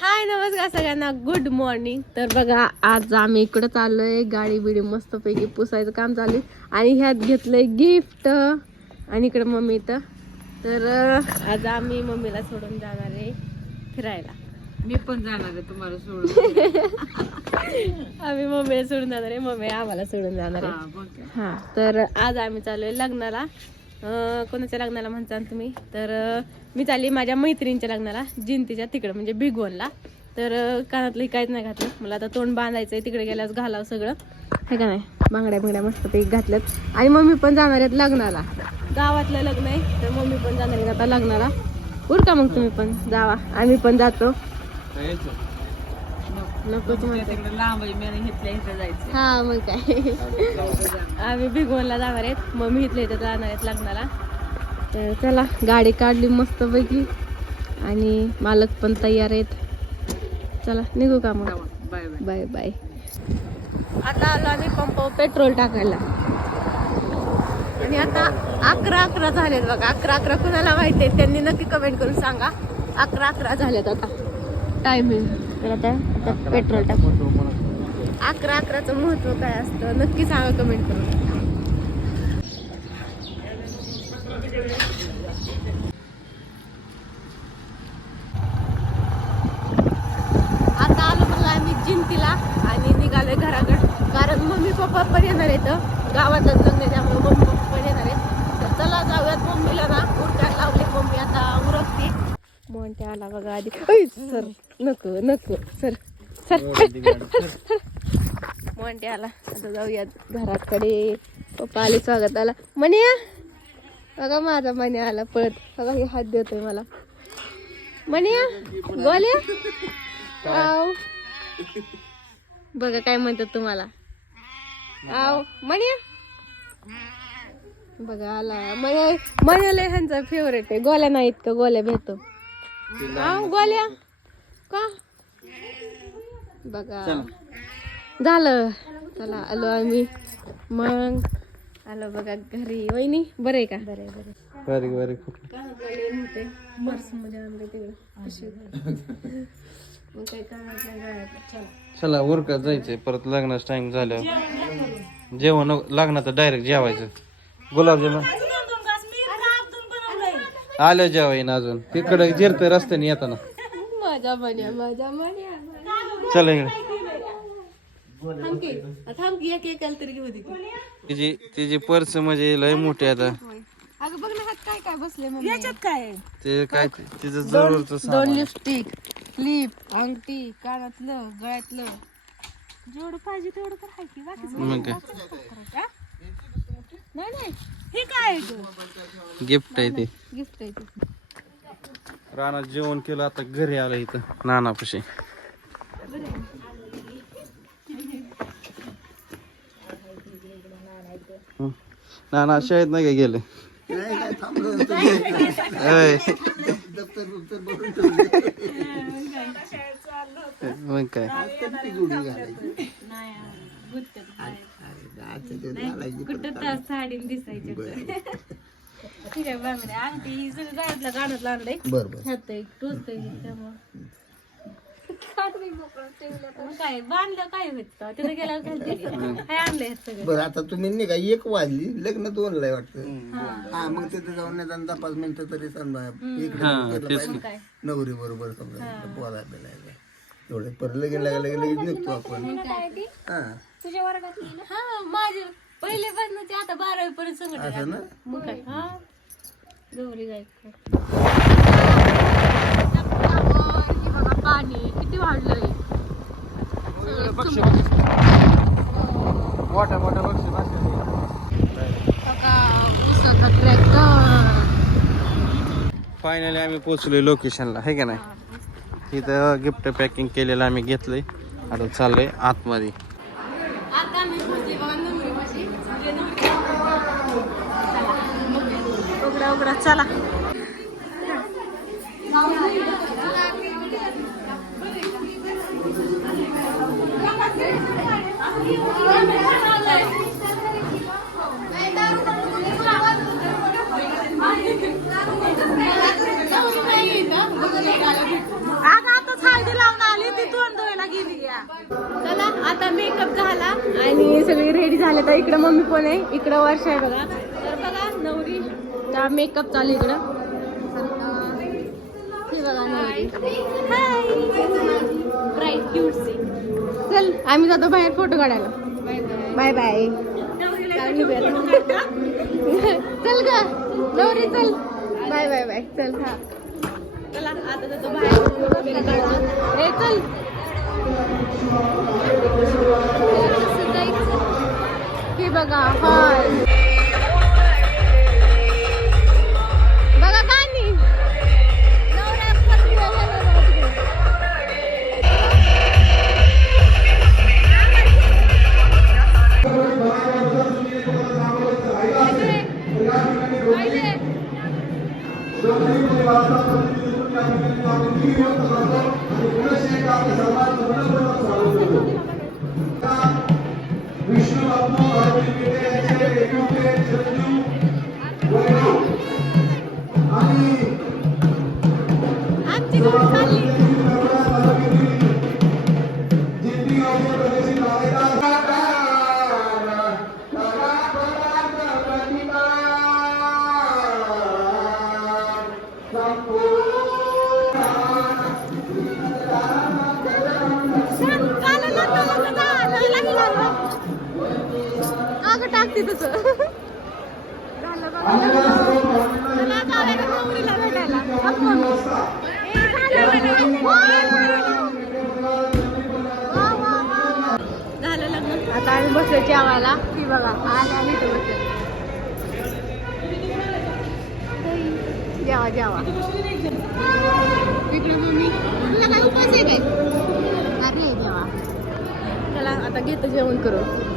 हाय नमस्कार सगळ्यांना, good morning. तर बघा आज आम्ही इकडं चाललोय, गाडी बिडी मस्तपैकी पुसायचं काम चालू आहे. आणि ह्यात घेतलंय गिफ्ट आणि इकडं मम्मी तर आज आम्ही मम्मीला सोडून जाणार आहे फिरायला. मी पण जाणार आहे तुम्हाला सोडून. आम्ही मम्मीला सोडून जाणार आहे, मम्मी आम्हाला सोडून जाणार आहे. हा तर आज आम्ही चाललोय लग्नाला. कोणाच्या लग्नाला म्हणता तुम्ही? तर मी चालली माझ्या मैत्रिणीच्या लग्नाला, जिंतीच्या तिकडं म्हणजे भिगवणला. तर कानातलं काहीच नाही घातलं, मला आता तोंड बांधायचंय, तिकडे गेल्यास घालावं सगळं हे का नाही. बांगड्या मस्तपैकी घातल्यात आणि मम्मी पण जाणार आहेत लग्नाला. गावातलं लग्न आहे तर मम्मी पण जाणार आहेत आता लग्नाला. उरका मग तुम्ही पण जावा, आम्ही पण जातो. नकोच म्हणते हा मग काय. आम्ही भिगवणला जाणार आहेत, मम्मी इथल्या इथं जाणार आहेत लग्नाला. तर चला गाडी काढली मस्त पैकी आणि मालक पण तयार आहेत. चला निघू का मग. Bye bye. आता आलो आम्ही पंपावर पेट्रोल टाकायला आणि आता 11 झालेत बघा. 11 कुणाला माहिती आहे त्यांनी नक्की कमेंट करून सांगा. 11 झालेत आता टायमिंग. तर आता पेट्रोल टाकू. 11चं महत्व काय असतं नक्की सांगा कमेंट करून. आता आलो बघा आम्ही जिंतीला आणि निघालोय घराकडे, कारण मम्मी पप्पा पण येणार आहेत. गावातच लग्न त्यामुळे मम्मी पप्पा पण येणार आहेत. तर चला जाऊयात. मम्मीला ना उरकायला लावले, मम्मी आता उरकते. मोंटे आला बघा आधी. सर नको सर मोंटे आला. आता जाऊयात घराकडे. पप्पा आले स्वागताला. मनिया बघा माझा मनिया आला पळत. बघा हे हात देतोय मला. मनिया गोल्या आव बघा काय म्हणतात तुम्हाला. आव मनिया बघा आला. मनियाला ह्यांचा फेवरेट आहे. गोल्या नाही इतकं, गोल्या भेटतो. आव गोल्या का बघा झालं. चला आलो आम्ही. मग आलो बघा घरी. वहिनी बरं आहे का? बरे पर्स मध्ये आणले तिकडे. मग काय काय चला उरका जायचंय परत. लग्नाचा टाइम झाल्यावर जेवण लग्नात डायरेक्ट जेवायचं. गुलाबजामुन आलं जेवायन अजून तिकडे जिरत रस्त्याने येताना. माझ्या मन्या चला इकडे. थांबकी एक तरी घेऊ दे. तिची पर्स म्हणजे लय मोठी आता. अगं बघ ना हात काय काय बसले याच्यात काय ते काय तिचं जरूरच. 2 लिपस्टिक, क्लिप, अंगठी, कानातलं, गळ्यातलं, जेवढं पाहिजे तेवढं तर आहे की. मग काय नाही हे काय गिफ्ट आहे ते. गिफ्ट आहे ते. रानात जेवण केलं, आता घरी आलं इथं नानापाशी. नाना शाळेत नाही का गेले? मग काय कुठं साडी दिसायची. ठीक आहे बांगडे अंगठी सगळं गाडीतलं गाणं आणलंय. बरोबर टोचतोय त्यामुळं काय बांधलं काय होत तिथे गेल्यावर काय आणलंय सगळं. बरं आता तुम्ही नाही का 1 वाजली, लग्न 2ला वाटतं. हा मग तिथे जाऊन निदान 5 मिनिटं तरी समजा इकडे नवरी बरोबर समजा बोलायला एवढे परत लगेच निघतो आपण. हा तुझ्या वर्गात हा माझे पहिले पासून आता 12वी पर्यंत सगळं असं ना. मग काय हा गौरी जायचं. पाणी किती वाढलंय. फायनली आम्ही पोहोचलोय लोकेशनला, आहे का नाही. इथं गिफ्ट पॅकिंग केलेलं आम्ही घेतलंय. आता चाललोय आतमध्ये. आता मी पोहोचले बघा नवरीपाशी. उघडा चला. आता चला आता मेकअप झाला आणि सगळी रेडी झाले. तर इकडं मम्मी पण आहे, इकडं वर्षा आहे बघा. तर बघा नवरी मेकअप चालू इकडं. हे बघा नवरी. हाय ब्राईट क्यूटसी. चल आम्ही जातो बाहेर फोटो काढायला. Bye bye. चल ग नवरी चल. Bye bye bye. चल हा चला आता जातो बाहेर फोटो वगैरे काढायला. ए चल. हे बघा हॉल बघा गाणी. आमची गाडी चालली. अगं टाकते तसं झालं बघा. चला जाऊया नवरीला भेटायला. झालं लग्न. आता आम्ही बसलो जेवायला. ती बघा आल्या आणि इथं बसले. जेवा जेवा. इकडे मम्मी तुला काय उपास आहे काय? अरे जेवा. चला आता घेतो जेवण करून.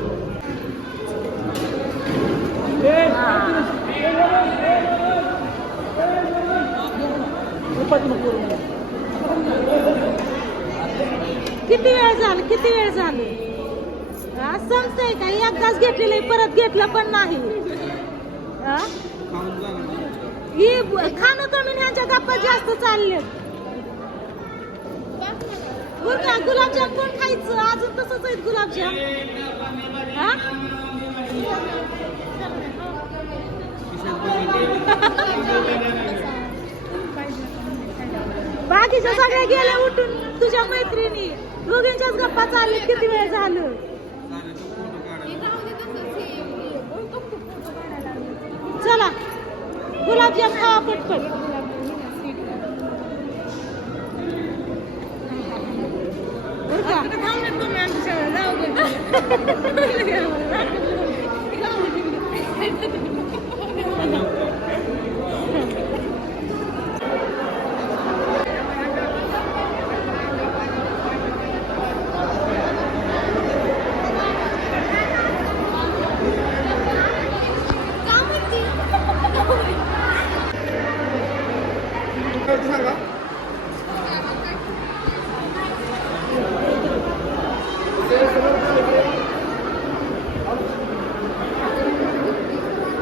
किती वेळ झालं किती वेळ झालं समजतंय का? एकदाच घेतलेलं परत घेतलं पण नाही. ही खाणं कमी ह्यांच्या गप्पा जास्त चालले. गुलाबजाम कोण खायचं? अजून तसंच आहेत गुलाबजाम. बाकीच्या सगळ्या गेल्या उठून. तुझ्या मैत्रिणी दोघींच्याच गप्पा चालले. किती वेळ झालं. चला गुलाबजाम खावा पटपट.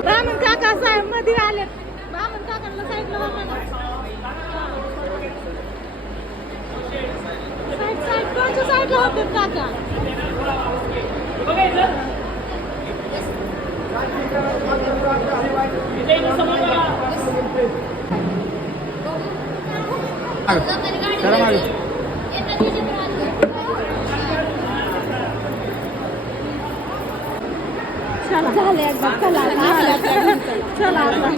ब्राह्मण काका साहेब मध्ये आले. ब्राह्मण काकांना साईडला बघा. साईड कोणच्या साईडला होते काका? चला झाले एकदा. चला चला चला.